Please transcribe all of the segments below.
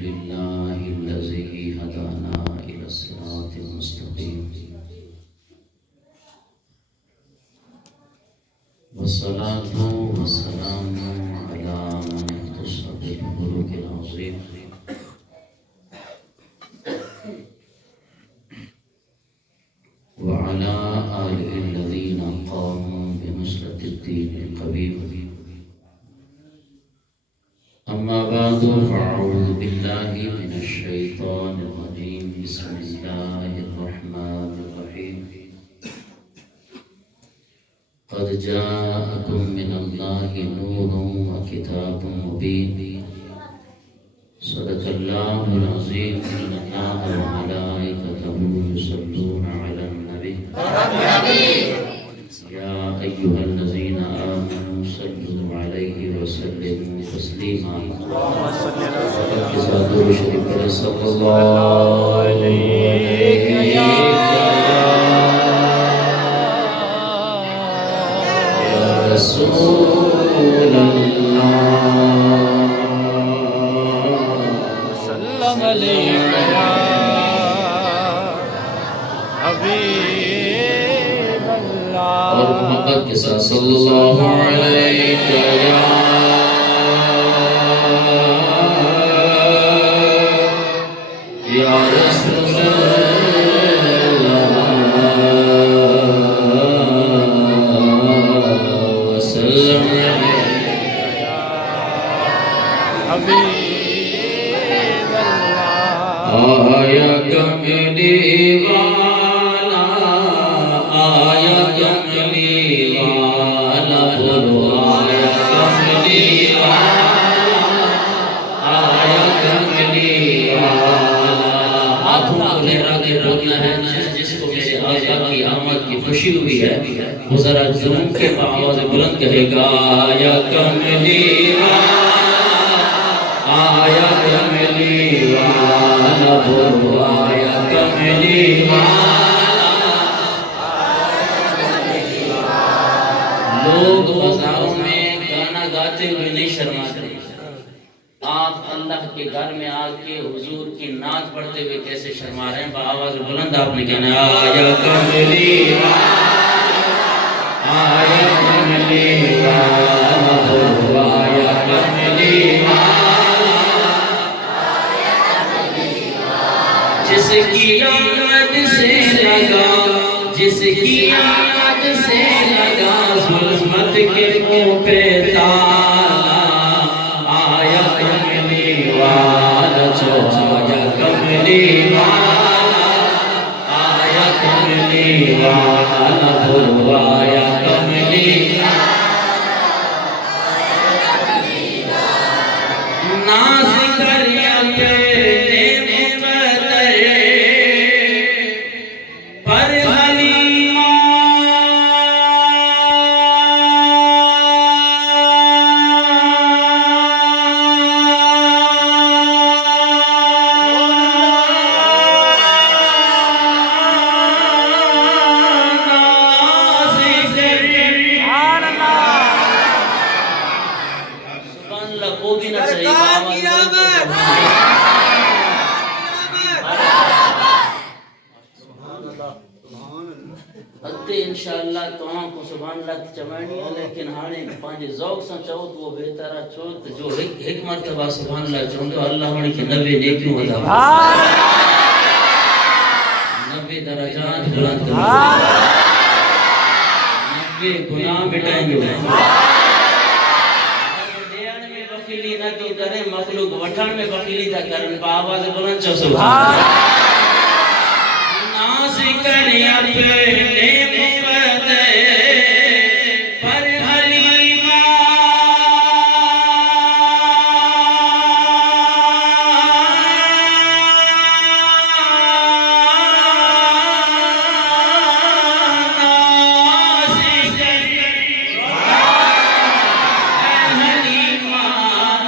لله الذي هدانا إلى الصراط المستقيم والصلاة والسلام على من اختص بالخلق العظيم وعلى آله الذين قاموا بنصرة الدين القويم. أما بعد فأعوذ بالله من الشيطان الرجيم. بسم الله الرحمن الرحيم. قد جاءكم من الله نور وكتاب مبين. صدق الله العظيم. إن الله وملائكته يصلون على النبي يا أيها الذين آمنوا صلوا عليه وسلموا تسليما. صلى الله عليك يا رسول الله. سلام عليك يا حبيب الله. اور محبت کے ساتھ صلی اللہ علیہ یا رسول اللہ وسلم حبيب الله. آیا کملی والا آیا کملی والا بولو آیا کملی والا آیا کملی والا. ہاتھوں کو لہرا کے بولنا ہے جس کو میرے آقا کی آمد کی خوشی ہوئی ہے وہ ذرا جنون کے آواز بلند کہے گا آیا کملی والا آیا کملی والا بولو آیا کملی والا. لوگ بازاروں میں گانا گاتے ہوئے نہیں شرماتے. آپ اللہ کے گھر میں آ کے حضور کی نعت پڑھتے ہوئے کیسے شرما رہے ہیں؟ بآواز بلند آپ نے کہنا ہے آیا کملی والا آیا کملی والا بولو آیا کملی والا. جس کی آمد سے لگا جس کی آمد سے لگا ظلمت کے منہ پہ تالا آیا کملی والا جو آیا کملی والا آیا کملی والا بولو آیا کملی ناز کریا پینے پر حلیمہ سبحان اللہ کو بھی نہ چاہیے اتے انشاءاللہ توہاں کو سبحان اللہ چمانی ہے لیکن ہانے پانچے ذوق سا چاہو تو وہ بہترہ چوت جو ایک مرتبہ سبحان اللہ چاہو اللہ ہمیں کہ 90 نیکیوں عطا فرمائے 90 درجات بلند کرے 90 گناہ مٹائیں گے دیان میں بخیلی نہ تو کرے مخلوق وٹھان میں بخیلی تھا کرن آواز بلند چاہو سبحان اللہ. ناز کریا پینے پر حلیمہ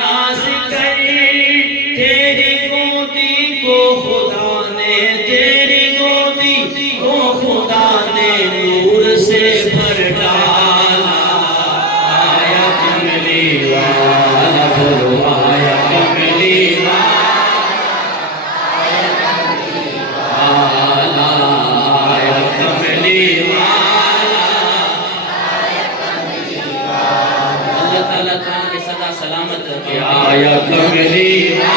ناز کری تیری گودی کو خدا نے تیری گودی کو خدا نے نور سے بھر ڈالا آیا آیا کملی والا آیا کملی والا اللہ تعالیٰ کی صدا سلامت رکھے آیا کملی والا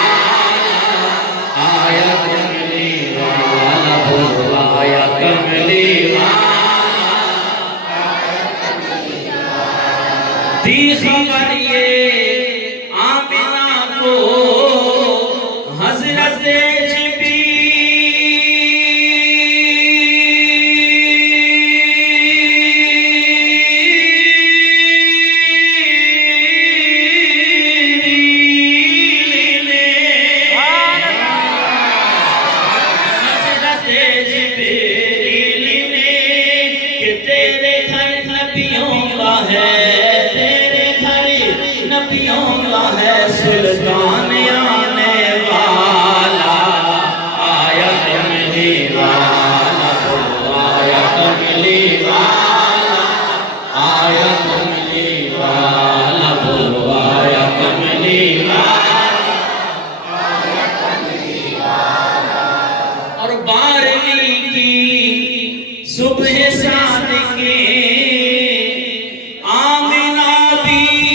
آیا کملی والا بولو آیا کملی دی خبر یہ آمنہ کو حضرت جبریل نے کہ تیرے گھر نبیوں کا ہے نبیوں کا ہے سلطان آنے والا آیا کملی والا بولو آیا کملی والا آیا کملی والا بولو آیا کملی والا اور 12ویں کی صبح صادقیں آمنہ بھی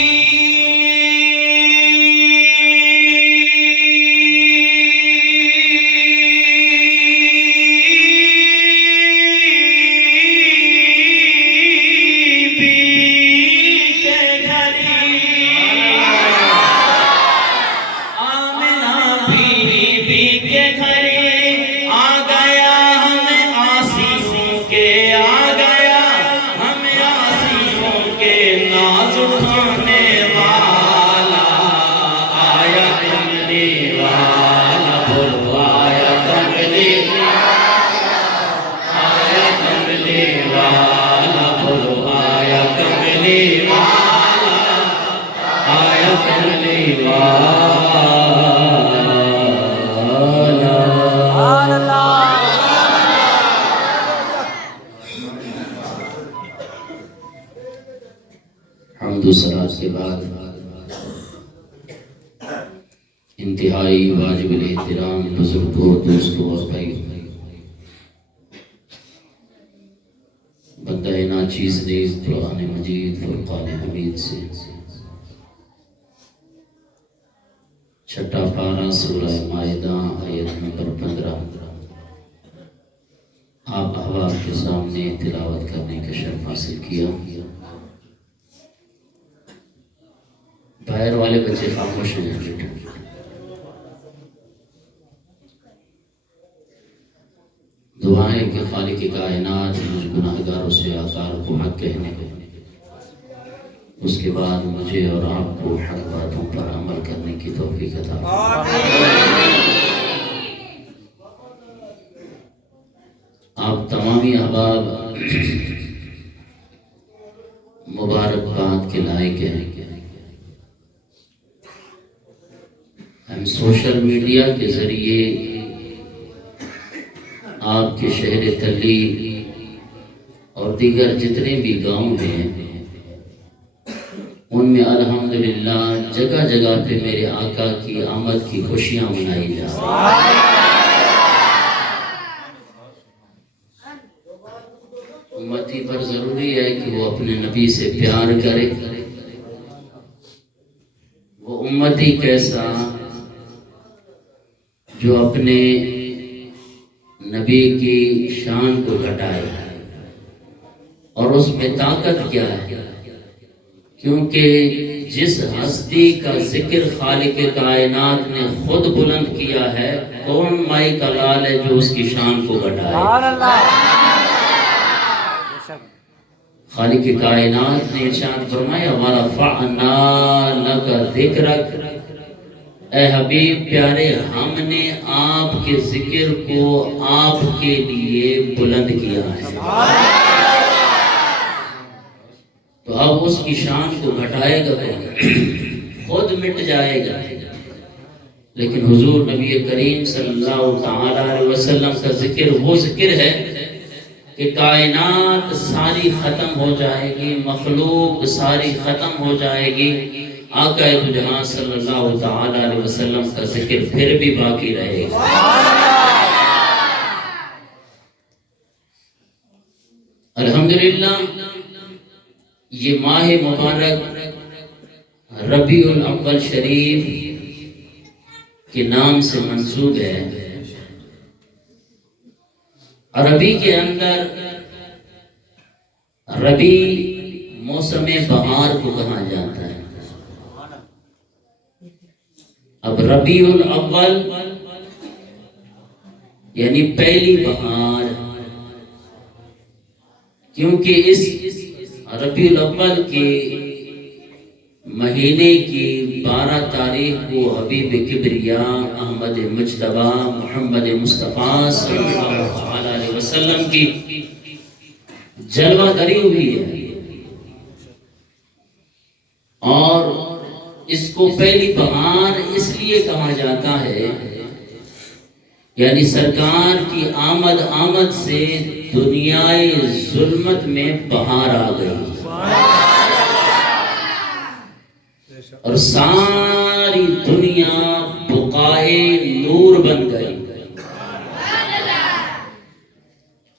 حمد و ثنا کے بعد انتہائی واجب الاحترام بزرگوں دوستوں اور بھائی بندہ ناچیز نیز قرآن مجید فرقان حمید سے چھٹا پارہ سورہ مائدہ آیت نمبر 15 آپ احباب کے سامنے تلاوت کرنے کا شرف حاصل کیا باہر والے بچے خاموش ہیں دعائیں کہ خالق کائنات مجھ گناہگاروں سے آثار کو حق کہنے کو اس کے بعد مجھے اور آپ کو حق باتوں پر عمل کرنے کی توفیق عطا آپ تمامی احباب مبارکباد کے لائق ہیں ہم سوشل میڈیا کے ذریعے آپ کے شہر تلی اور دیگر جتنے بھی گاؤں ہیں ان میں الحمدللہ جگہ جگہ پہ میرے آقا کی آمد کی خوشیاں منائی جا رہی ہیں امتی پر ضروری ہے کہ وہ اپنے نبی سے پیار کرے وہ امتی کیسا جو اپنے نبی کی شان کو گھٹائے اور اس میں طاقت کیا ہے کیونکہ جس ہستی کا ذکر خالق کائنات نے خود بلند کیا ہے کون مائی کا لال ہے جو اس کی شان کو گھٹائے خالق کائنات نے ارشاد فرمایا وَرَفَعْنَا لَكَ ذِكْرَكَ اے حبیب پیارے ہم نے آپ کے ذکر کو آپ کے لیے بلند کیا ہے تو اب اس کی شان کو گھٹائے گا خود مٹ جائے گا لیکن حضور نبی کریم صلی اللہ علیہ وسلم کا ذکر وہ ذکر ہے کہ کائنات ساری ختم ہو جائے گی مخلوق ساری ختم ہو جائے گی آقا دو جہاں صلی اللہ تعالی علیہ وسلم کا ذکر پھر بھی باقی رہے گا۔ الحمدللہ یہ ماہ مبارک ربیع الاول شریف کے نام سے منسوب ہے۔ عربی کے اندر ربیع موسم بہار کو کہا جاتا ہے۔ اب ربیع الاول یعنی پہلی بہار، کیونکہ اس ربیع الاول کے مہینے کی 12 تاریخ کو حبیب کبریا احمد مجتبی محمد مصطفیٰ صلی اللہ علیہ وسلم کی جلوہ گری ہوئی ہے، اور اس کو پہلی بہار اس لیے کہا جاتا ہے یعنی سرکار کی آمد سے دنیائے ظلمت میں بہار آ گئی اور ساری دنیا بقائے نور بن گئی،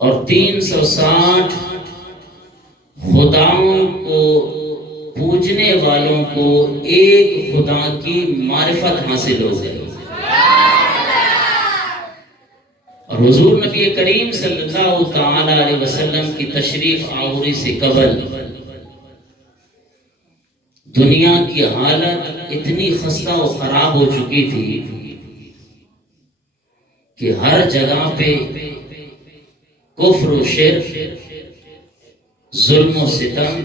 اور 360 خداؤں کو پوجنے والوں کو ایک خدا کی معرفت حاصل ہو گئی، اور حضور نبی کریم صلی اللہ تعالی علیہ وسلم کی تشریف آوری سے قبل دنیا کی حالت اتنی خستہ و خراب ہو چکی تھی کہ ہر جگہ پہ کفر و شرک، ظلم و ستم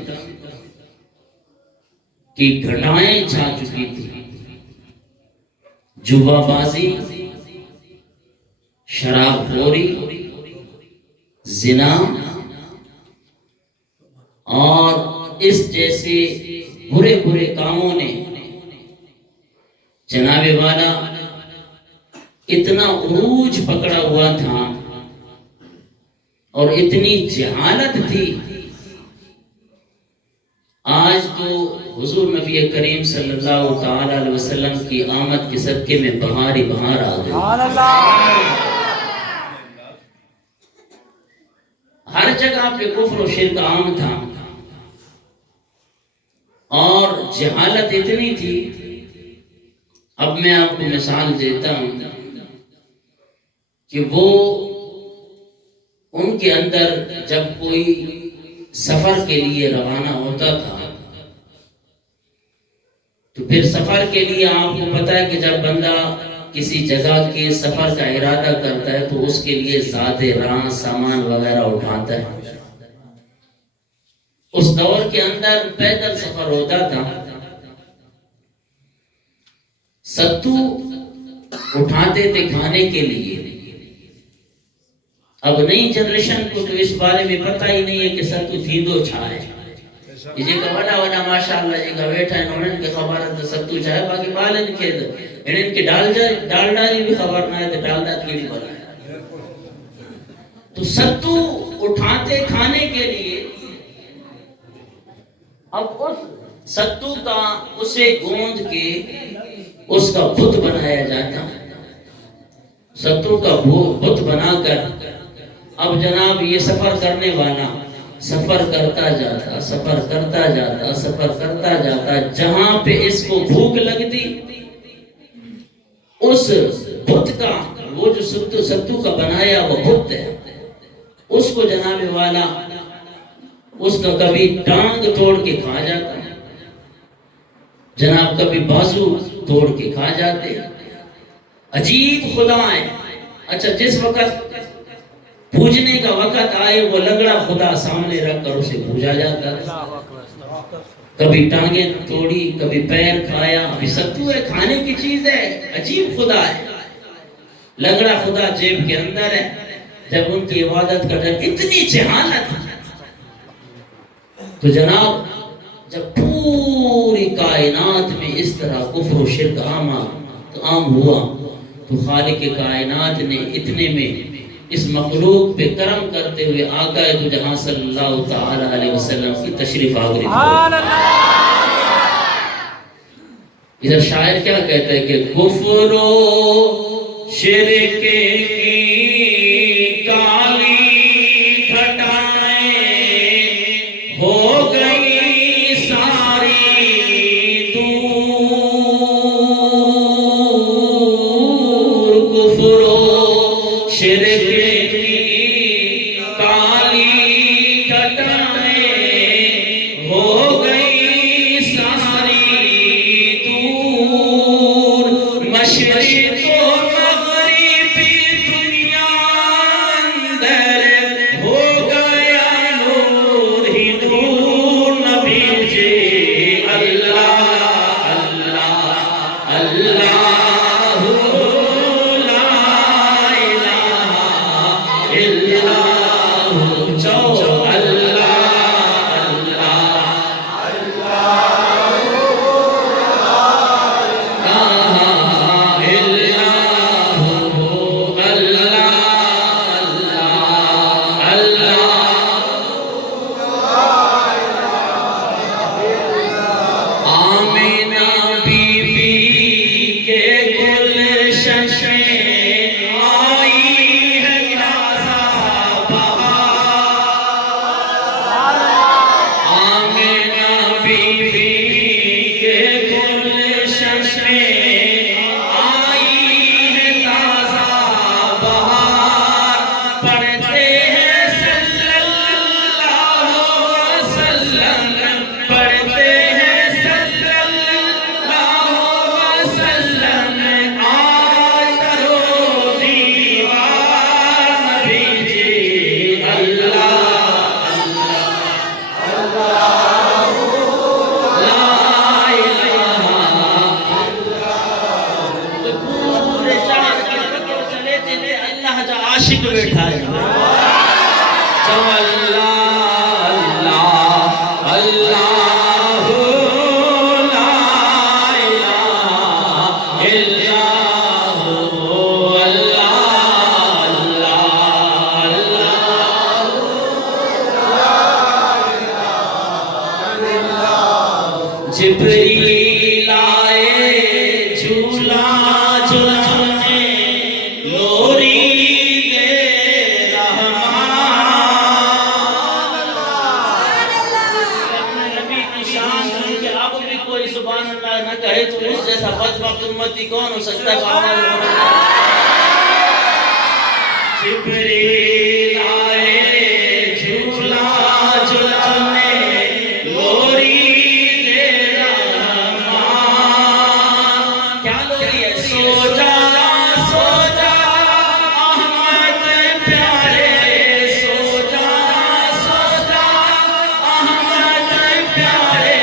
کی گھٹائیں چھا چکی تھی، جوا بازی، شراب خوری، زنا اور اس جیسے برے برے کاموں نے جناب والا اتنا عروج پکڑا ہوا تھا، اور اتنی جہالت تھی۔ آج تو حضور نبی کریم صلی اللہ تعالی علیہ وسلم کی آمد کے صدقے میں بہار ہی بہار آ گئی۔ ہر جگہ پہ کفر و شرک عام تھا، اور جہالت اتنی تھی۔ اب میں آپ کو مثال دیتا ہوں کہ وہ ان کے اندر جب کوئی سفر کے لیے روانہ ہوتا تھا تو پھر سفر کے لیے آپ کو پتا ہے کہ جب بندہ کسی جگہ کے سفر کا ارادہ کرتا ہے تو اس کے لیے زیادہ راہ سامان وغیرہ اٹھاتا ہے۔ اس دور کے اندر پیدل سفر ہوتا تھا، ستو اٹھاتے تھے کھانے کے لیے۔ اب نئی جنریشن کو تو اس بارے میں پتہ ہی نہیں ہے کہ ستو تھیندو چھا ہے۔ یہ کا وڈا وڈا ماشاءاللہ یہ کا بیٹھا ہے انہوں نے خبر ہے تو ستو چھا ہے، باقی بالن کے ان کی ڈالڈا جی بھی خبر نہ ہے تو ڈالڈا تھیڑی بنا ہے۔ تو ستو اٹھاتے کھانے کے لیے، اب اس ستو کا اسے گوند کے اس کا بت بنایا جاتا، ستو کا بت بنا کر اب جناب یہ سفر کرنے والا سفر کرتا جاتا، سفر کرتا جاتا، سفر کرتا جاتا، جہاں پہ اس کو بھوک لگتی اس بت کا، وہ جو ستو کا بنایا وہ بت ہے، اس کو جناب والا اس کا کبھی ٹانگ توڑ کے کھا جاتا ہے، جناب کبھی بازو توڑ کے کھا جاتے ہیں۔ عجیب خدا ہے۔ اچھا جس وقت پوجنے کا وقت آئے وہ لنگڑا خدا سامنے رکھ کر اسے پوجا جاتا ہے، کبھی ٹانگیں توڑی، کبھی پیر کھایا، ابھی ستو ہے کھانے کی چیز ہے، عجیب خدا ہے۔ لنگڑا خدا جیب کے اندر ہے۔ جب ان کی عبادت کا جب اتنی جہالت تو جناب جب پوری کائنات میں اس طرح کفر و شرک عام ہوا تو خالق کائنات نے اتنے میں اس مخلوق پہ کرم کرتے ہوئے آقا دو جہاں صلی اللہ تعالی علیہ وسلم کی تشریف آوری ادھر شاعر کیا کہتا ہے کہ کفر و شرک کی کالی گھٹائیں ہو گئی ساری دور، کفر و شرک کی کالی گھٹائیں ہو گئی ساری دور، مشرق و مغربی دنیا اندر ہو گیا نور ہی نور، نبی جی اللہ اللہ اللہ لا الہ الا اللہ، جو اللہ عاشق بیٹھا ہے جو اللہ اللہ اللہ لا الہ الا اللہ جبریل آئے جھولا جھلانے لوری کہے تو اس جیسا بدبخت امتی کون ہو سکتا ہے؟ جبریل آئے جھولا جھلانے لوری دے رحمان، کیا لوری ہے؟ سو جا سو جا احمد پیارے، سو جا احمد پیارے،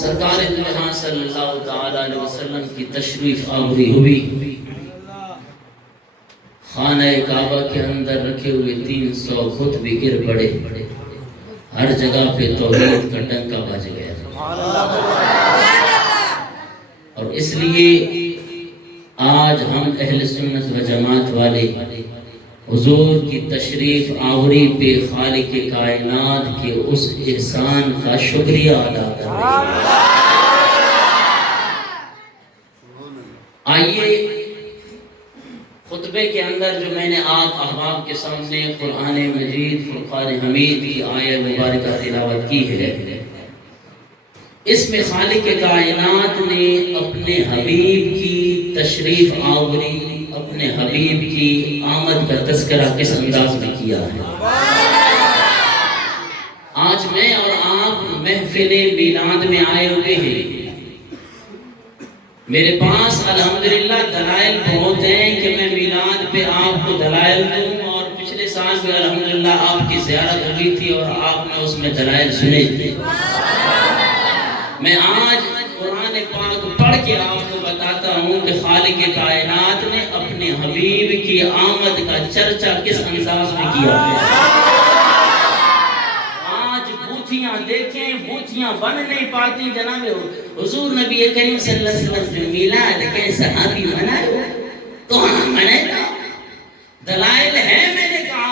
سرکار دو جہاں صلی اللہ تعالیٰ علیہ وسلم کی تشریف آوری ہوئی، خانہ کعبہ کے اندر رکھے ہوئے 300 بت بھی گر پڑے، ہر جگہ پہ توحید کا ڈنکا بج گیا، اور اس لیے آج ہم اہل سنت و جماعت والے حضور کی تشریف آوری پہ خالق کائنات کے اس احسان کا شکریہ ادا کریں۔ آئیے خطبے کے اندر جو میں نے آپ احباب کے سامنے قرآن مجید فرقان حمید کی آیت مبارکہ تلاوت کی ہے، اس میں خالق کائنات نے اپنے حبیب کی تشریف آوری، اپنے حبیب کی آمد کا تذکرہ کس انداز میں کیا ہے۔ آج میں اور آپ محفل میلاد میں آئے ہوئے ہیں، میرے پاس الحمدللہ دلائل بہت ہیں کہ میں میلاد پہ آپ کو دلائل دوں، اور پچھلے سال بھی الحمدللہ آپ کی زیارت ہوئی تھی اور آپ نے اس میں دلائل سنے تھے۔ میں آج قرآن پاک پڑھ کے آپ کو بتاتا ہوں کہ خالق کائنات نے اپنے حبیب کی آمد کا چرچا کس انداز میں کیا ہے۔ آج بوتیاں دیکھیں، بوتیاں بن نہیں پاتی جناب حضور نبی کریم صلی اللہ علیہ وسلم جو میلاد کے صحابی منائے تو ہاں منائے گا، دلائل ہے۔ میں نے کہا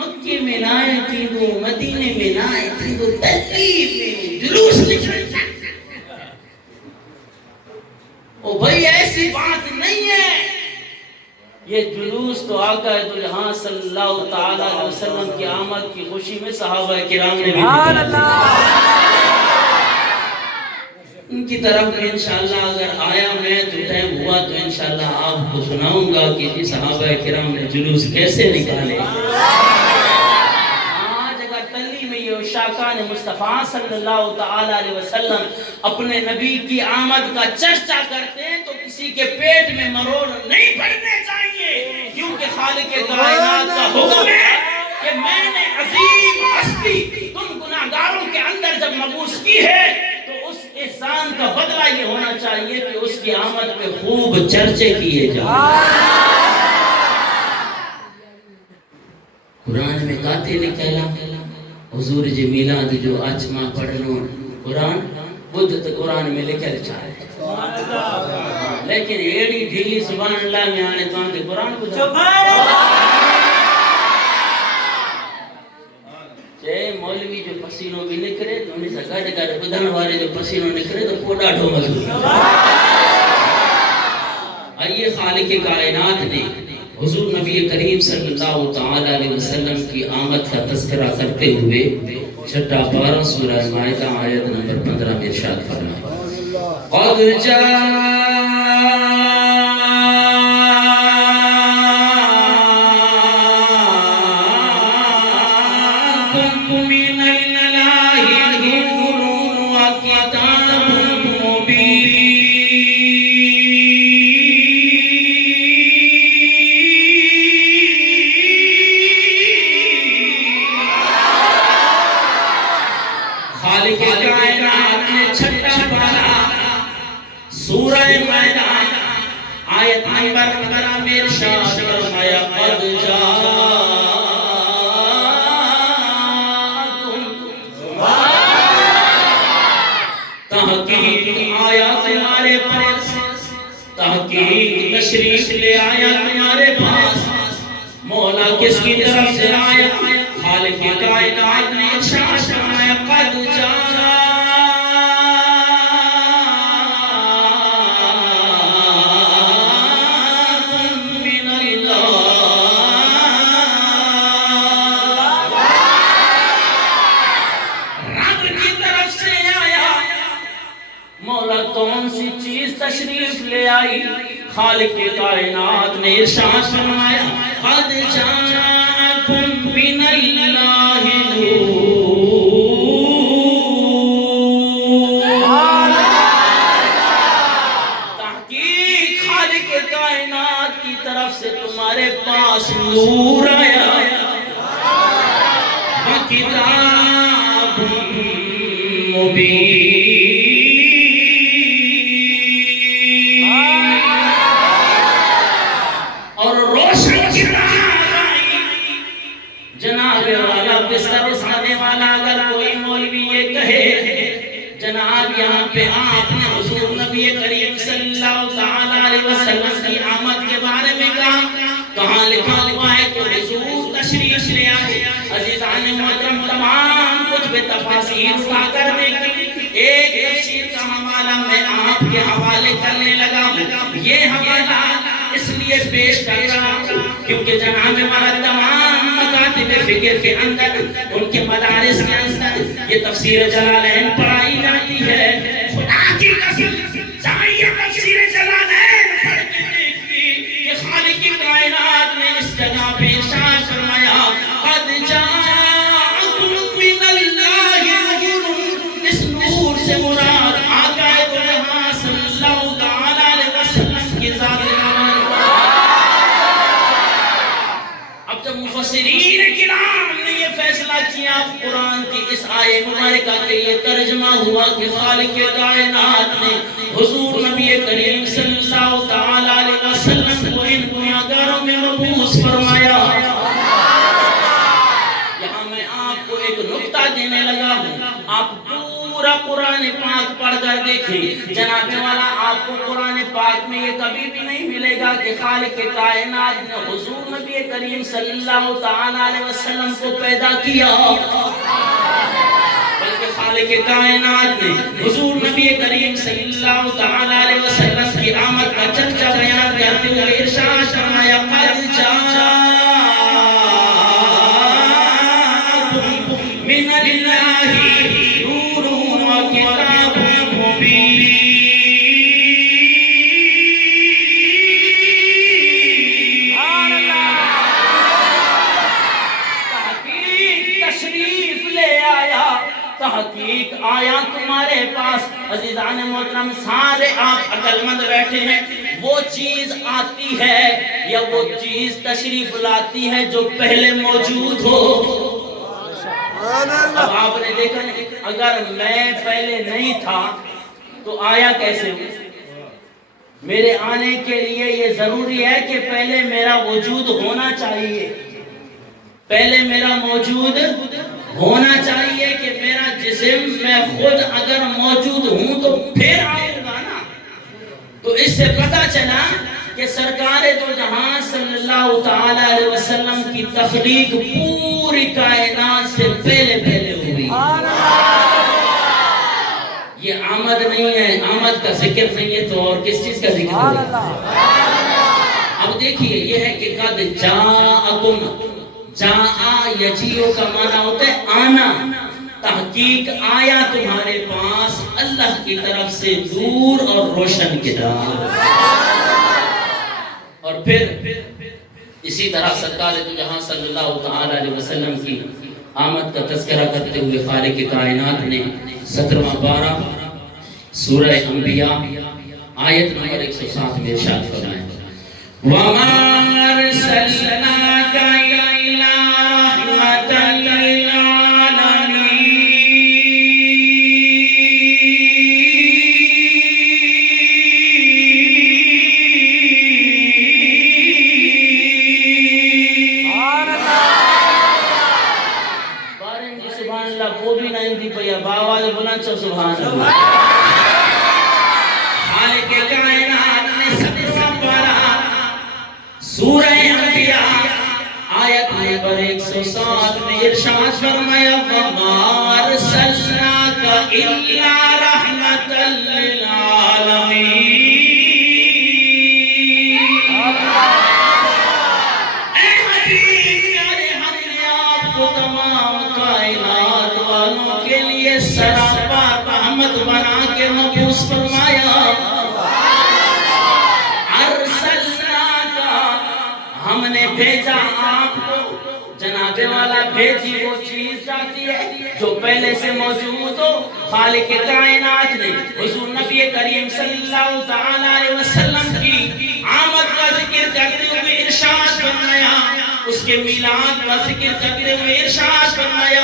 مکے میں لائے تھی تو مدینے میں لائے تھی تو تلی میں جلوس نکلتا، او بھئی ایسی بات نہیں ہے۔ یہ جلوس تو آقا دو جہاں صلی اللہ تعالیٰ علیہ وسلم کی آمد کی خوشی میں صحابہ کرام نے بھی نکالا، ان کی طرف میں انشاءاللہ اگر آیا میں تو ٹائم ہوا تو انشاءاللہ آپ کو سناؤں گا کہ صحابہ کرام نے جلوس کیسے نکالے۔ شاکان مصطفیٰ صلی اللہ تعالیٰ علیہ وسلم اپنے نبی کی آمد کا چرچا کرتے ہیں تو کسی کے پیٹ میں مروڑ نہیں پڑنے چاہیے، کیونکہ خالق کائنات کا حکم ہے کہ میں نے عظیم ہستی تم گناہگاروں کے اندر جب مبعوث کی ہے تو اس احسان کا بدلہ یہ ہونا چاہیے کہ اس کی آمد پہ خوب چرچے کیے جائیں۔ قرآن میں قاتل کہلا حضور جی میلاد جو آچما پڑھنو قرآن بدھ تو قرآن میں لکھل چاہے، لیکن ایڈی ڈھیلی سبحان اللہ میں آنے تو آنے قرآن کو چاہے مولوی جو پسینوں بھی نکرے تو انہیں سے گھڑ گھڑ بدھن والے جو پسینوں نکرے تو پوڑا ڈھو مضبوط۔ آئیے خالق کائنات نے حضور نبی کریم صلی اللہ تعالیٰ علیہ وسلم کی آمد کا تذکرہ کرتے ہوئے چھٹا پارہ سورہ مائدہ آیت نمبر 15 میں ارشاد فرمایا، قد جاءکم من اللہ نور و کتاب مبین۔ سورہ مائدہ آیت نمبر 15 میں ارشاد فرمایا، قد جاءکم تحقیق آیا تمہارے پاس، تحقیق تشریف لے آیا تمہارے پاس۔ مولا کس کی طرف سے آیا؟ خالق کائنات نے ارشاد فرمایا، قد جاءکم تشریف لے آئی۔ خالق کائنات نے ارشاد فرمایا، قد جاءکم من اللہ نور۔ تحقیق خالق کائنات کی طرف سے تمہارے پاس نور آیا، کتاب مبین، یہاں پہ آپ نے حضور نبی کریم صلی اللہ تعالیٰ علیہ وسلم کی آمد کے بارے میں کہا، کہاں لکھا ہوا ہے ہے کہ حضور تشریف لے آئے. عزیزان محترم تمام کچھ بے تفاصیل اٹھا کر دیکھیں. ایک تفسیر کا حوالہ میں آپ کے حوالے کرنے لگا ہوں. یہ حوالہ اس لیے پیش کر رہا ہوں کیونکہ جناب والا تمام مکاتب فکر کے اندر ان کے مدارس کے اندر یہ تفسیر جلالین پڑھائی جاتی ہے. خدا کی قسم چاہیے تفسیر جلالین پڑھ کے دیکھیں کہ خالق کائنات نے اس جگہ پہ ارشاد فرمایا قد جاءکم من اللہ نور. اس نور سے مراد آقا دو صلی اللہ تعالی علیہ وسلم کی ذات. اب جب مفسرین کرام نے یہ فیصلہ کیا قرآن کی اس آیت مبارکہ کے یہ ترجمہ ہوا کہ خالق کائنات نے حضور نبی کریم صلی اللہ تعالی علیہ وسلم کو ان گناہگاروں میں مبعوث فرمایا. یہاں میں آپ کو ایک نکتہ دینے لگا ہوں. آپ پورا قرآن پاک پڑھ کر دیکھیں جناب والا آپ کو قرآن پاک میں یہ کبھی بھی نہیں ملے گا کہ خالق کائنات نے حضور نبی کریم صلی اللہ تعالی علیہ وسلم کو پیدا کیا، بلکہ خالق کائنات نے حضور نبی کریم صلی اللہ تعالی علیہ وسلم کی آمد کا چرچا بیان کرتے ہوئے ارشاد فرمایا قد جاءکم من اللہ نور و کتاب مبین. تحقیق آیا تمہارے پاس. عزیزان محترم سارے آپ عقل مند بیٹھے ہیں. وہ چیز آتی ہے یا وہ چیز تشریف لاتی ہے جو پہلے موجود ہو. اب آپ نے دیکھا اگر میں پہلے نہیں تھا تو آیا کیسے ہوں؟ میرے آنے کے لیے یہ ضروری ہے کہ پہلے میرا وجود ہونا چاہیے. پہلے میرا موجود ہونا چاہیے کہ میرا جسم میں خود اگر موجود ہوں تو پھر آؤں گا نا. تو اس سے پتہ چلا کہ سرکار دو جہاں صلی اللہ تعالی علیہ وسلم کی تخلیق پوری کائنات سے پہلے ہوئی. یہ آمد نہیں ہے، آمد کا ذکر نہیں ہے تو اور کس چیز کا ذکر ہے؟ اب دیکھیے یہ ہے کہ قد جاءکم. جاء یجیو کا معنی ہوتا ہے آنا. تحقیق آیا تمہارے پاس اللہ کی طرف سے نور اور روشن کتاب. اور پھر اسی طرح سرکار دو جہاں صلی اللہ تعالی علیہ وسلم کی آمد کا تذکرہ کرتے ہوئے خالق کائنات نے 17واں پارہ سورہ انبیاء آیت نمبر 107 میں ارشاد فرمایا وَمَا أَرْسَلْنَاكَ إِلَّا رَحْمَةً لِّلْعَالَمِينَ. سبحان اللہ وہ بھی نہیں دی پیا باواز بلند چو سبحان اللہ. خالق کائنات نے 17واں پارہ سورہ انبیاء آیت نمبر 107 میں ارشاد فرمایا وَمَا أَرْسَلْنَاكَ إِلَّا رَحْمَةً لِّلْعَالَمِينَ. اے حبیب پیارے ہم نے آپ کو تمام کائنات والوں کے لیے سراپا رحمت بنا کے مبعوث فرمایا. ہم نے بھیجا آپ کو جناب والا بھیجی وہ چیز جاتی ہے جو پہلے سے موجود ہو. خالق کائنات نے حضور نبی کریم صلی اللہ تعالی علیہ وسلم کی آمد کا ذکر کرتے ہوئے ارشاد فرمایا اس کے میلاد کا ذکر کرتے ہوئے ارشاد فرمایا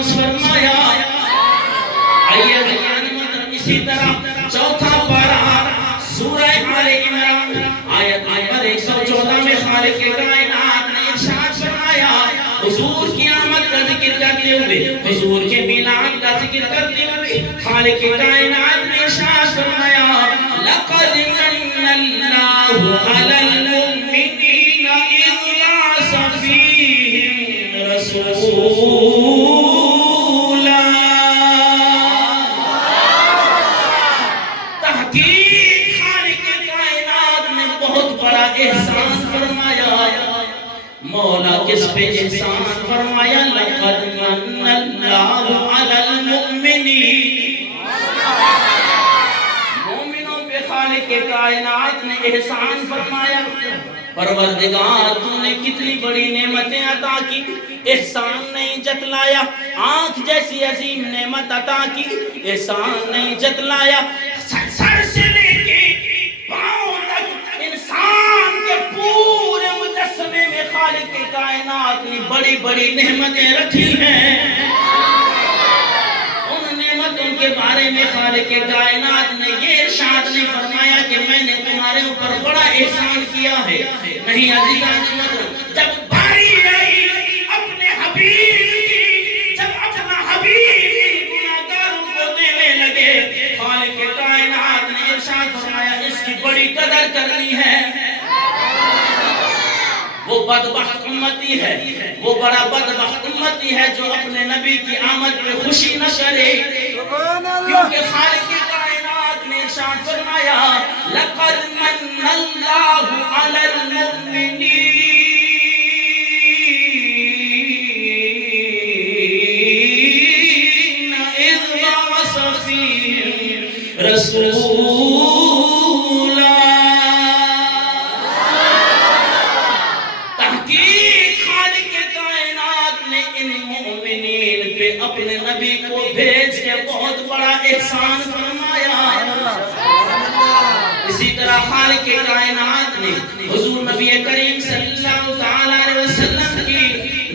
محفوظ فرمایا. آئیے اسی طرح چوتھا پارہ سورہ آل عمران آیت نمبر 114 میں خالق کائنات نے ارشاد فرمایا حضور کی آمد کا ذکر کرتے ہوئے حضور کے میلاد کا ذکر کرتے ہوئے خالق کائنات نے ارشاد فرمایا لقد من اللہ علی المؤمنین اذ بعث فیہم رسولا. احسان فرمایا مولا کس پہ احسان فرمایا لقد من اللہ علی المؤمنین مومنوں پہ خالق کائنات نے احسان فرمایا. پروردگار تو نے کتنی بڑی نعمتیں عطا کی احسان نہیں جتلایا. آنکھ جیسی عظیم نعمت عطا کی احسان نہیں جتلایا. سر سے لے کے پاؤں تک انسان کے پورے مجسمے میں خالق کائنات نے بڑی بڑی نعمتیں رکھی ہیں. ان نعمتوں کے بارے میں خالق کائنات نے یہ ارشاد نہیں فرمایا کہ میں نے تمہارے اوپر بڑا احسان کیا ہے. نہیں عزیزان، جب باری آئی اپنے حبیب کی، جب اپنا حبیب گناہگاروں کو دینے لگے خالق کائنات نے ارشاد فرمایا اس کی بڑی قدر کرنی ہے. وہ بدبخت امتی ہے، وہ بڑا بدبخت امتی ہے جو اپنے نبی کی آمد پہ خوشی نہ کرے. کیونکہ خالق کائنات نے ارشاد فرمایا لقد من اللہ علی المؤمنین اذ بعث فیہم رسولا. اپنے نبی کو بھیج کے بہت بڑا احسان فرمایا. اسی طرح خالق کائنات نے حضور نبی کریم صلی اللہ علیہ وسلم کی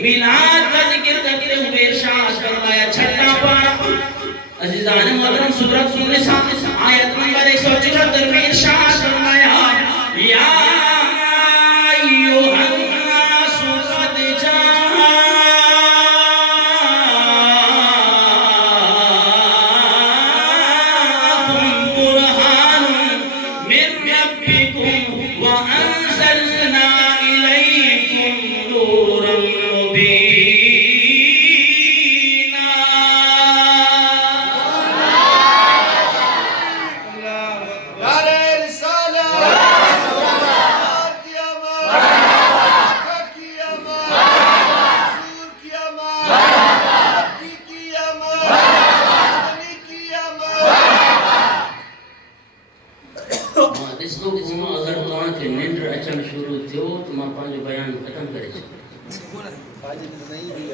میلاد کا ذکر کرتے ہوئے ارشاد فرمایا. چھٹا پارہ عزیزان محترم سورۃ النساء آیت نمبر 174 میں ارشاد فرمایا یا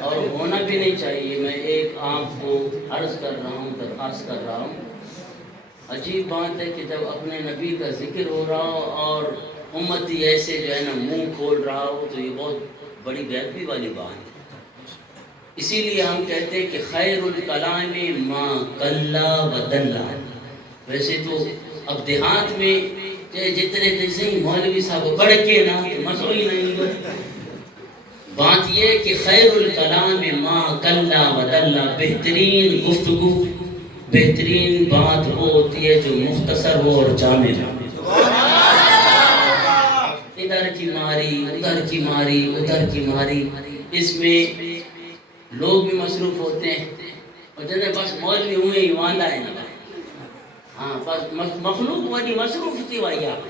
اور ہونا بھی نہیں چاہیے. میں ایک آپ کو عرض کر رہا ہوں، درخواست کر رہا ہوں. عجیب بات ہے کہ جب اپنے نبی کا ذکر ہو رہا ہو اور امتی ایسے جو ہے نا منہ کھول رہا ہو تو یہ بہت بڑی بیعدبی والی بات ہے. اسی لیے ہم کہتے ہیں کہ خیر الکلام ما کلا و دلا. ویسے تو اب دیہات میں جتنے جیسے مولوی صاحب بڑھ کے نا مسئلہ ہی نہیں. بات یہ کہ خیر الکلام ما کلا و دلا، بہترین گفتگو بہترین بات وہ ہوتی ہے جو مختصر ہو اور جامع. ادھر کی ماری ادھر کی ماری ادھر کی ماری، اس میں لوگ بھی مصروف ہوتے ہیں اور جیسے بس مولوی ہوئے ہی واندہ ہے نا. ہاں بس مخلوق والی مصروف تھی وہی آپ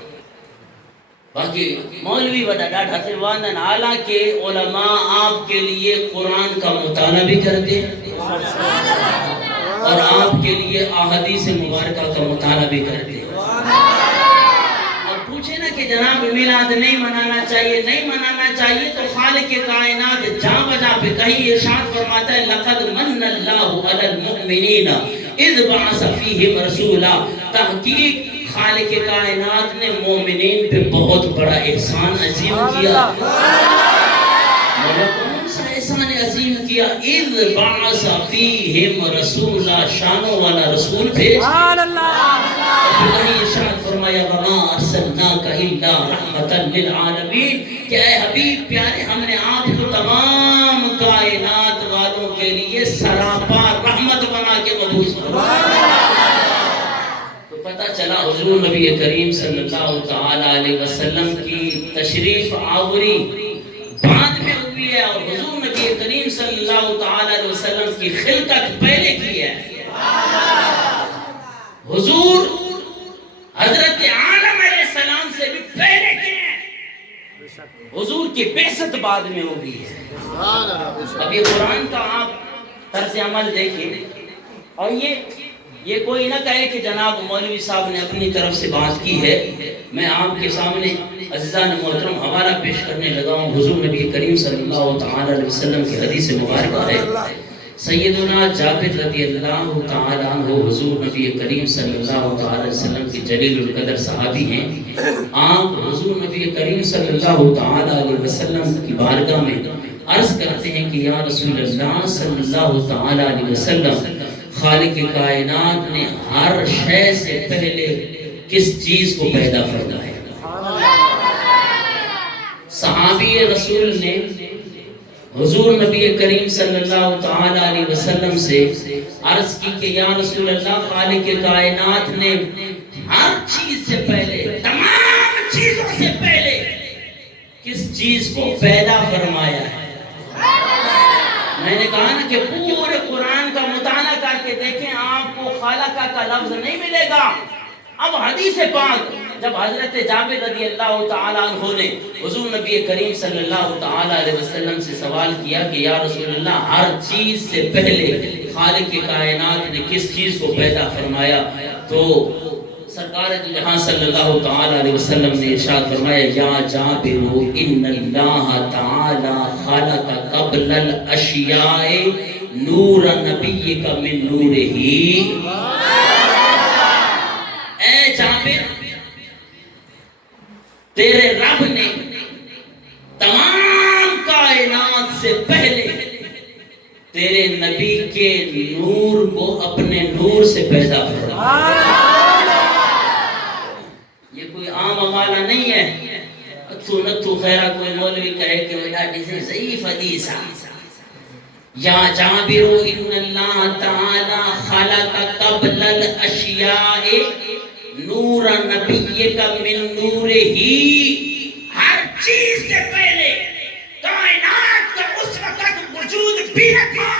باقی مولوی وڈا ڈاٹا سے واندن. حالانکہ علماء آپ کے لیے قرآن کا مطالعہ بھی کرتے ہیں اور آپ کے لیے احادیث مبارکہ کا مطالعہ بھی کرتے ہیں. اب پوچھے نا کہ جناب میلاد نہیں منانا چاہیے، نہیں منانا چاہیے تو خالق کائنات جاں بجا پہ کہیں ارشاد فرماتا ہے لقد من اللہ علی المؤمنین اذ بعث فیہم رسولا. تحقیق خالق کائنات نے مومنین پہ بہت بڑا احسان عظیم کیا. مولا کون سا ایسا نے عظیم کیا اذ بعث فیہم رسولا شانوں والا رسول بھیج سبحان اللہ اللہ نے ارشاد فرمایا وما ارسلناک الا رحمتا للعالمین کہ اے حبیب پیارے ہم نے آپ کو تمام کائنات والوں کے لیے سراپا رحمت بنا کے مبعوث فرمایا تو پتہ چلا حضور نبی کریم صلی اللہ تعالی علیہ وسلم کی تشریف آوری بعد میں ہوئی ہے اور حضور نبی کریم صلی اللہ تعالی علیہ وسلم کی خلقت پہلے کی ہے حضور حضرت آدم علیہ السلام سے بھی پہلے کی ہیں حضور کی بعثت بعد میں ہوئی ہے اب یہ قرآن کا آپ طرز عمل دیکھیں اور یہ کوئی نہ کہے کہ جناب مولوی صاحب نے اپنی طرف سے بات کی ہے میں آپ کے سامنے عزیزان محترم حوالہ پیش کرنے لگا ہوں حضور نبی کریم صلی اللہ تعالی علیہ وسلم کی حدیث مبارکہ ہے سیدنا جابر رضی اللہ تعالی عنہ حضور نبی کریم صلی اللہ تعالی علیہ وسلم کی جلیل القدر صحابی ہیں آپ حضور نبی کریم صلی اللہ تعالی علیہ وسلم کی بارگاہ میں عرض کرتے ہیں کہ یا رسول اللہ صلی اللہ تعالی علیہ وسلم خالق کائنات نے ہر شے سے پہلے کس چیز کو پیدا فرمایا صحابی رسول نے حضور نبی کریم صلی اللہ تعالی علیہ وسلم سے عرض کی کہ یا رسول اللہ خالق کائنات نے ہر چیز سے پہلے تمام چیزوں سے پہلے کس چیز کو پیدا فرمایا ہے میں نے کہا نا کہ پورے قرآن کا مطالعہ کر کے دیکھیں آپ کو خالقہ کا لفظ نہیں ملے گا اب حدیث پاک جب حضرت جابر رضی اللہ تعالیٰ عنہ نے حضور نبی کریم صلی اللہ تعالیٰ علیہ وسلم سے سوال کیا کہ یا رسول اللہ ہر چیز سے پہلے خالق کائنات نے کس چیز کو پیدا فرمایا تو سرکار دو جہاں صلی اللہ تعالیٰ علیہ وسلم نے ارشاد فرمایا یا جابر ان اللہ تعالیٰ خلق قبل الاشیاء نور نبیک من نورہی اے جابر تیرے رب نے تمام کائنات سے پہلے تیرے نبی کے نور کو اپنے نور سے پیدا فرمایا یہ کوئی عام حوالہ نہیں ہے اتھو نتھو خیرہ کوئی مولوی کہے کہ وہ ڈاڈی سے ضعیف حدیث یا جابر ان اللہ تعالی خلق قبل الاشیاء نور نبیک من نورہی ہر چیز سے پہلے کائنات کا اس وقت وجود بھی نہ تھا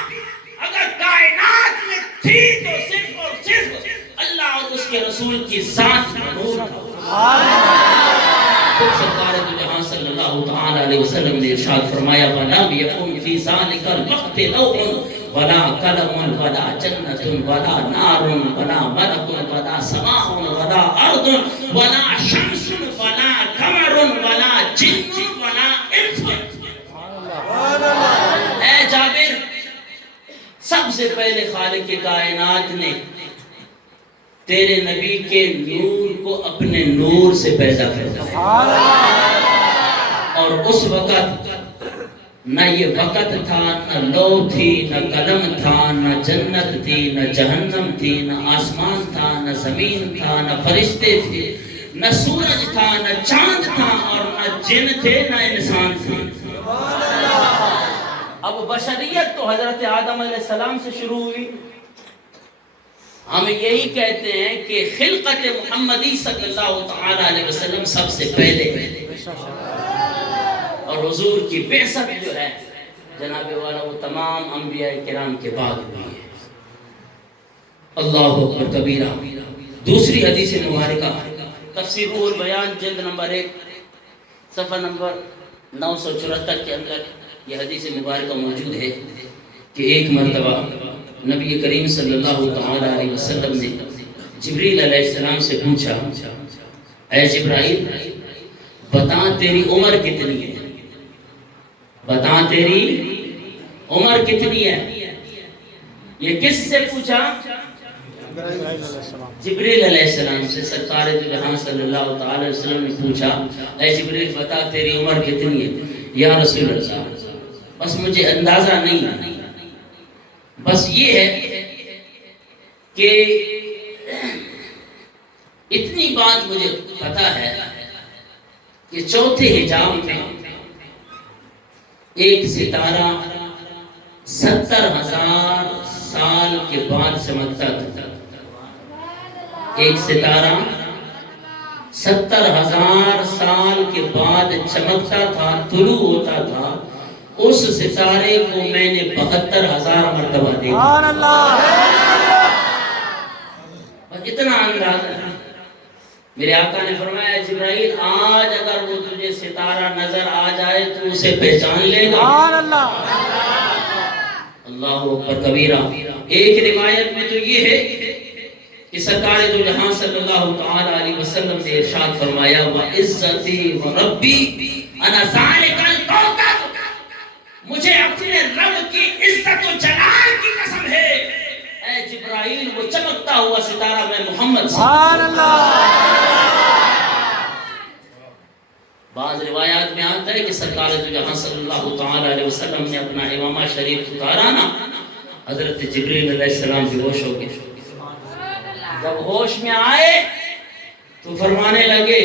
اگر کائنات میں تھی تو صرف اور صرف اللہ اور اس کے رسول کی ذات کا نور تھا خود سرکار دو جہاں صلی اللہ تعالی علیہ وسلم نے ارشاد فرمایا وَلَمْ يَكُنْ فِي ذَلِكَ الْوَقْتِ لَوْءٌ ولا قلم ولا جنة ولا نار ولا ملك ولا سماء ولا أرض ولا شمس ولا قمر ولا جن ولا انس اے جابر سب سے پہلے خالق کائنات نے تیرے نبی کے نور کو اپنے نور سے پیدا فرمایا اور اس وقت نہ یہ وقت تھا نہ لو تھی نہ قلم تھا نہ جنت تھی نہ جہنم تھی نہ آسمان تھا نہ زمین تھا نہ فرشتے تھے نہ سورج تھا نہ چاند تھا اور نہ جن تھے نہ انسان تھے اب بشریت تو حضرت آدم علیہ السلام سے شروع ہوئی ہم یہی کہتے ہیں کہ خلقت محمدی صلی اللہ تعالی علیہ وسلم سب سے پہلے اور حضور کی بعثت جو ہے جناب والا وہ تمام انبیاء کرام کے بعد ہوئی ہے اللہ اکبر کبیرہ دوسری حدیث مبارکہ تفسیر روح البیان جلد نمبر 1 صفحہ نمبر 974 کے اندر یہ حدیث مبارکہ موجود ہے کہ ایک مرتبہ نبی کریم صلی اللہ تعالی علیہ وسلم نے جبریل علیہ السلام سے پوچھا اے جبرائیل بتا تیری عمر کتنی ہے بتا تیری عمر کتنی ہے یہ کس سے پوچھا جبریل علیہ السلام سے سرکار دو جہاں صلی اللہ تعالی وسلم نے پوچھا اے جبریل بتا تیری عمر کتنی ہے یا رسول اللہ بس مجھے اندازہ نہیں، بس یہ ہے کہ اتنی بات مجھے پتا ہے کہ چوتھے حجاب میں ایک ستارہ 70,000 سال کے بعد چمکتا تھا. ایک ستارہ 70,000 سال کے بعد چمکتا تھا، طلوع ہوتا تھا. اس ستارے کو میں نے 72,000 مرتبہ دیکھا. اتنا اندازہ ہے. میرے آقا نے فرمایا جبرائیل آج اگر وہ تجھے ستارہ نظر آ جائے تو اسے پہچان لے گا. اللہ اکبر کبیرہ. ایک روایت میں تو یہ ہے کہ سرکار دو جہاں صلی اللہ تعالی علیہ وسلم نے ارشاد فرمایا وَعِزَّتِي وَرَبِّي أَنَا ذَلِكَ الْكَوْكَبُ، مجھے اپنے رب کی عزت و جلال کی قسم ہے اے جبرائیل وہ چمکتا ہوا ستارہ میں محمد سبحان اللہ. بعض روایات میں آتا ہے کہ سرکار دو جہاں صلی اللہ تعالی علیہ وسلم نے اپنا امامہ شریف اتارا نا، حضرت جبریل علیہ السلام بھی ہوش ہو گئے. جب ہوش میں آئے تو فرمانے لگے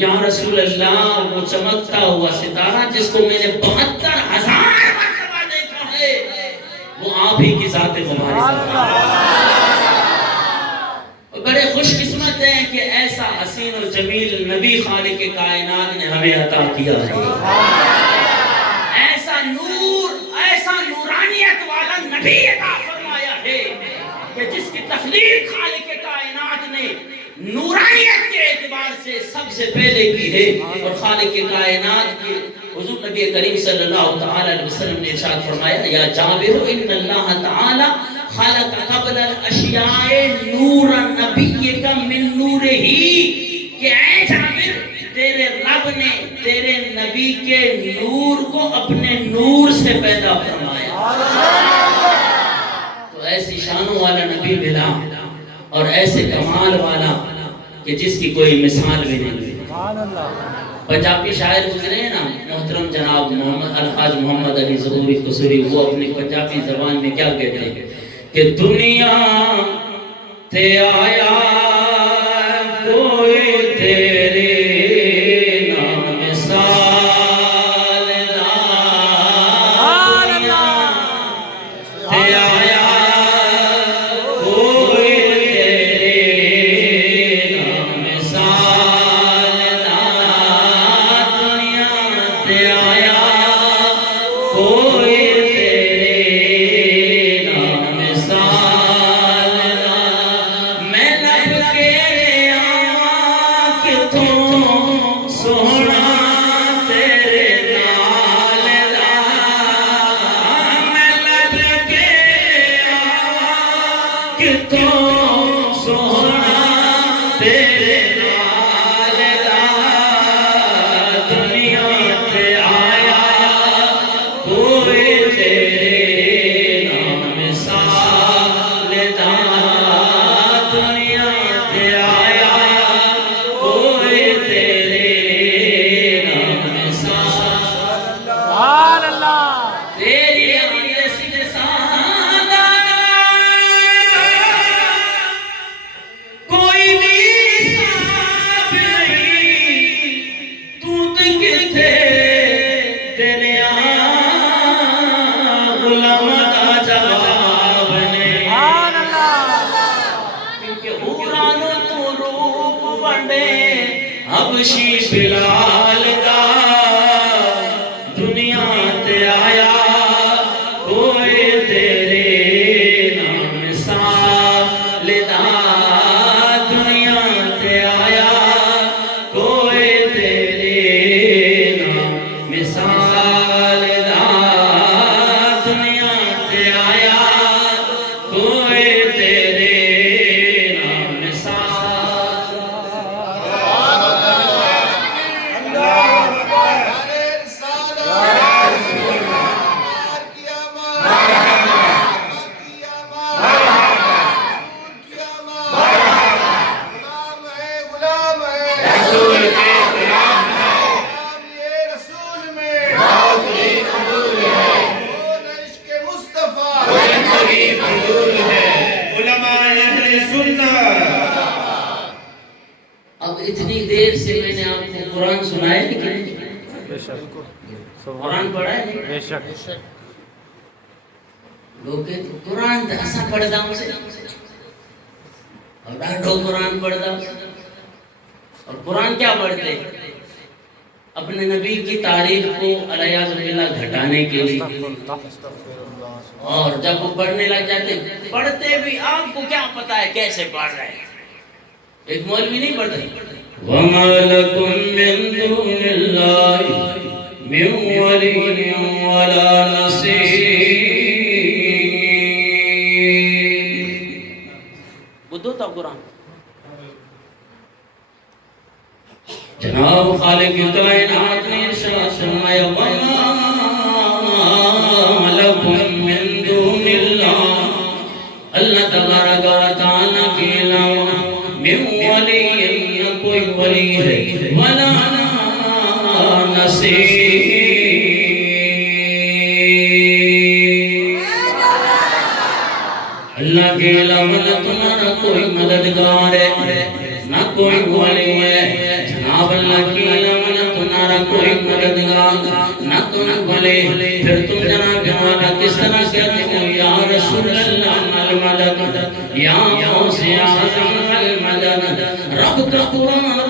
یا رسول اللہ وہ چمکتا ہوا ستارہ جس کو میں نے 72,000 مرتبہ دیکھا ہے وہ آپ ہی کی ذات مبارک ہے. بڑے خوش قسمت ہیں کہ ایسا حسین و جمیل نبی خالق کائنات نے ہمیں عطا کیا ہے. ایسا نور، ایسا نورانیت والا نبی عطا فرمایا ہے کہ جس کی تخلیق خالق کائنات نے نورانیت کے اعتبار سے سب سے پہلے کی ہے. اور خالق کائنات کے حضور نبی کریم صلی اللہ تعالی علیہ وسلم نے ارشاد فرمایا یا جابر ان اللہ تعالی خلق قبل الاشیاء نور نبیک من نورہ، کہ اے جابر تیرے رب نے تیرے نبی کے نور کو اپنے نور سے پیدا فرمایا. تو ایسی شانوں والا نبی ملا اور ایسے کمال والا کہ جس کی کوئی مثال بھی نہیں. پنجابی شاعر گزرے ہیں نا محترم جناب محمد الحاج محمد علی ظہوری قصوری، وہ اپنی پنجابی زبان میں کیا کہتے ہیں کہ دنیا تے آیا کوئی تیرے نام مثال دا. دنیا تے آیا کوئی تیرے نام مثال دا. دنیا تے آیا کوئی حبشی بلال دا دنیا تے آیا کوئی تیرے نام مثال دا. دنیا تے آیا کوئی تیرے نام مثال دا. دنیا تے آیا کوئی تیرے نام مثال. ہے لیکن بے شک قرآن پڑھا ہے لیکن بے شک لوگ کہتے قرآن تو ایسا پڑھتا ہوں سے اور ڈاٹو قرآن پڑھتا ہوں اور قرآن کیا پڑھتے اپنے نبی کی تعریف کو علیہ باللہ گھٹانے کے لیے اور جب وہ پڑھنے لگ جاتے پڑھتے بھی آپ کو کیا پتا ہے کیسے پڑھ رہے ہیں ایک مولوی نہیں پڑھتے وَمَا لَكُم مِّن دُونِ اللَّهِ مِن وَلِيٍّ وَلَا نَصِيرٍ بدھو تھا قرآن جناب خالق کائنات نے ارشاد فرمایا وَمَا لَكُم مِّن دُونِ اللَّهِ اللہ تبارک و تعالیٰ کے علاوہ من ولی نہ کوئی ولی ہے ولا نصیر اللہ کے علاوہ نہ تمہارا کوئی مددگار ہے نہ کوئی ولی ہے جناب اللہ کے علاوہ نہ تمہارا کوئی مددگار نہ تم ولی پھر تم جناب والا کس طرح کہتے ہو یا رسول اللہ المدد یا غوث اعظم المدد رب کا قرآن